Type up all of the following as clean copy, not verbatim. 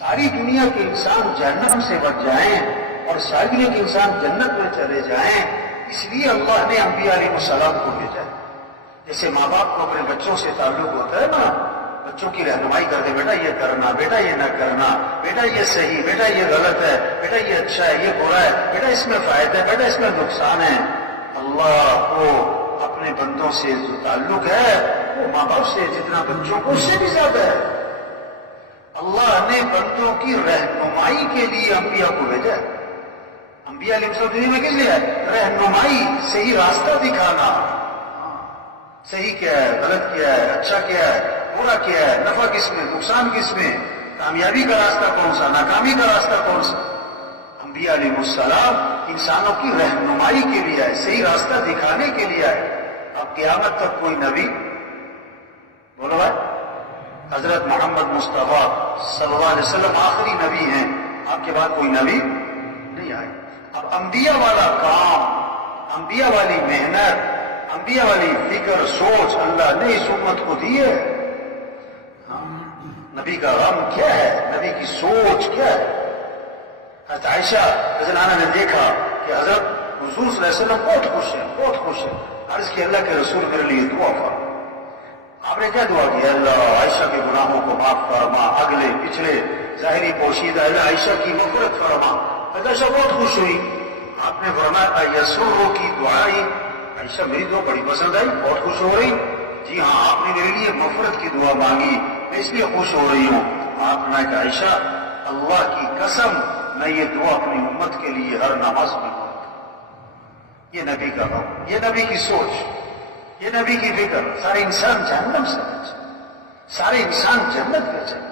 ساری دنیا کے انسان جہنم سے بچ جائیں اور ساری دنیا کے انسان جنت میں چلے جائیں، اس لیے اللہ نے انبیاء علیہ السلام کو بھیجا ہے۔ جیسے ماں باپ کو اپنے بچوں سے تعلق ہوتا ہے نا، بچوں کی رہنمائی کرتے، بیٹا یہ کرنا، بیٹا یہ نہ کرنا، بیٹا یہ صحیح، بیٹا یہ غلط ہے، بیٹا یہ اچھا ہے، یہ برا ہے، بیٹا اس میں فائدہ ہے، بیٹا اس میں نقصان ہے۔ اللہ کو اپنے بندوں سے جو تعلق ہے وہ ماں باپ سے جتنا بچوں کو، اس سے بھی زیادہ ہے۔ اللہ نے بندوں کی رہنمائی کے لیے انبیاء کو بھیجا ہے۔ انبیاء علیہ السلام دنیا میں کس لیے ہے؟ رہنمائی، صحیح راستہ دکھانا، صحیح کیا ہے، غلط کیا ہے، اچھا کیا ہے، برا کیا ہے، نفع کس میں، نقصان کس میں، کامیابی کا راستہ کون سا، ناکامی کا راستہ کون سا۔ انبیاء علیہ السلام انسانوں کی رہنمائی کے لیے آئے، صحیح راستہ دکھانے کے لیے آئے۔ اب قیامت تک کوئی نبی، بولو بھائی، حضرت محمد مصطفیٰ صلی اللہ علیہ وسلم آخری نبی ہیں، آپ کے بعد کوئی نبی نہیں آئے۔ اب انبیاء والا کام، انبیاء والی محنت، انبیاء والی فکر، سوچ اللہ نے اس امت کو دی ہے۔ نبی کا غم کیا ہے، نبی کی سوچ کیا ہے۔ حضرت عائشہ رضی اللہ عنہا نے دیکھا کہ حضرت حضور صلی اللہ علیہ وسلم بہت خوش ہیں، بہت خوش ہیں۔ عرض کی اللہ کے رسول میرے لیے دعا فرما۔ آپ نے کیا دعا کی؟ اللہ عائشہ کے گناہوں کو معاف فرما، اگلے پچھلے ظاہری پوشیدہ، اللہ عائشہ کی مغفرت فرما۔ عائشہ بہت خوش ہوئی۔ آپ نے فرمایا یسرو کی دعائی، عائشہ میری دعا بڑی پسند آئی، بہت خوش ہو رہی۔ جی ہاں، آپ نے میرے لیے مغفرت کی دعا مانگی، میں اس لیے خوش ہو رہی ہوں۔ آپ نے کہا عائشہ اللہ کی قسم میں یہ دعا اپنی امت کے لیے ہر نماز میں مانگتا ہوں۔ یہ نبی کا غم، یہ نبی کی سوچ، یہ نبی کی فکر۔ سارے انسان جہنم سے بچے، سارے انسان جنت میں چلے۔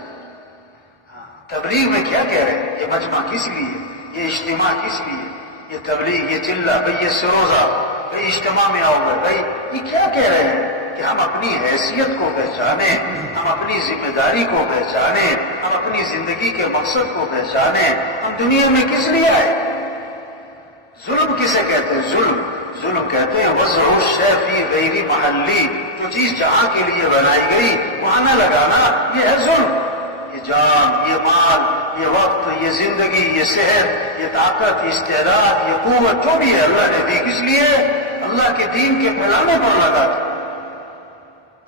تبلیغ میں کیا کہہ رہے ہیں؟ یہ مجمع کس لیے، یہ اجتماع کس لیے، یہ تبلیغ، یہ چلہ، بھئی یہ سروزہ، بھئی اجتماع میں آؤ گے، بھئی یہ کیا کہہ رہے ہیں؟ کہ ہم اپنی حیثیت کو پہچانیں، ہم اپنی ذمہ داری کو پہچانیں، ہم اپنی زندگی کے مقصد کو پہچانیں۔ ہم دنیا میں کس لیے آئے؟ ظلم کسے کہتے ہیں؟ ظلم کہتے ہیں وضع الشیء فی غیر محلی، جو چیز جہاں کے لیے بنائی گئی وہاں نہ لگانا، یہ ہے ظلم۔ یہ جان، یہ مال، یہ وقت، یہ زندگی، یہ صحت، یہ طاقت، یہ استعداد، یہ قوت جو بھی ہے اللہ نے دی، کس لیے؟ اللہ کے دین کے پھیلانے پر لگا تھا،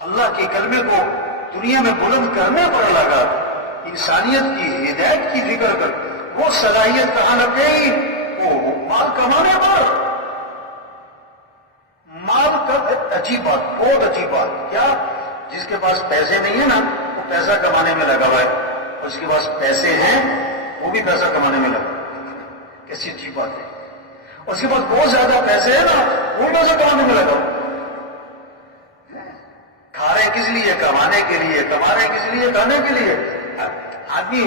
اللہ کے کلمے کو دنیا میں بلند کرنے پر لگا، انسانیت کی ہدایت کی فکر کر۔ وہ صلاحیت کہاں لگ گئی؟ وہ مال کمانے پر۔ مال کا عجیب بات، بہت عجیب بات، کیا جس کے پاس پیسے نہیں ہیں نا وہ پیسہ کمانے میں لگا ہوا ہے، اس کے پاس پیسے ہیں وہ بھی پیسہ کمانے میں لگا۔ کیسی عجیب بات ہے۔ اس کے پاس بہت زیادہ پیسے ہیں نا وہ بھی پیسہ کمانے میں لگا۔ کھا رہے کس لیے؟ کمانے کے لیے۔ کما رہے کس لیے؟ کھانے کے لیے۔ آدمی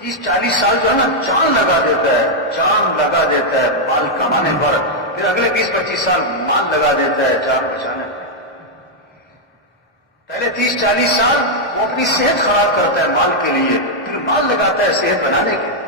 30-40 سال جو ہے نا جان لگا دیتا ہے، جان لگا دیتا ہے مال کمانے پر، پھر اگلے 20-25 سال مال لگا دیتا ہے جان بچانے پر۔ پہلے 30-40 سال وہ اپنی صحت خراب کرتا ہے مال کے لیے، پھر مال لگاتا ہے صحت بنانے کے لیے۔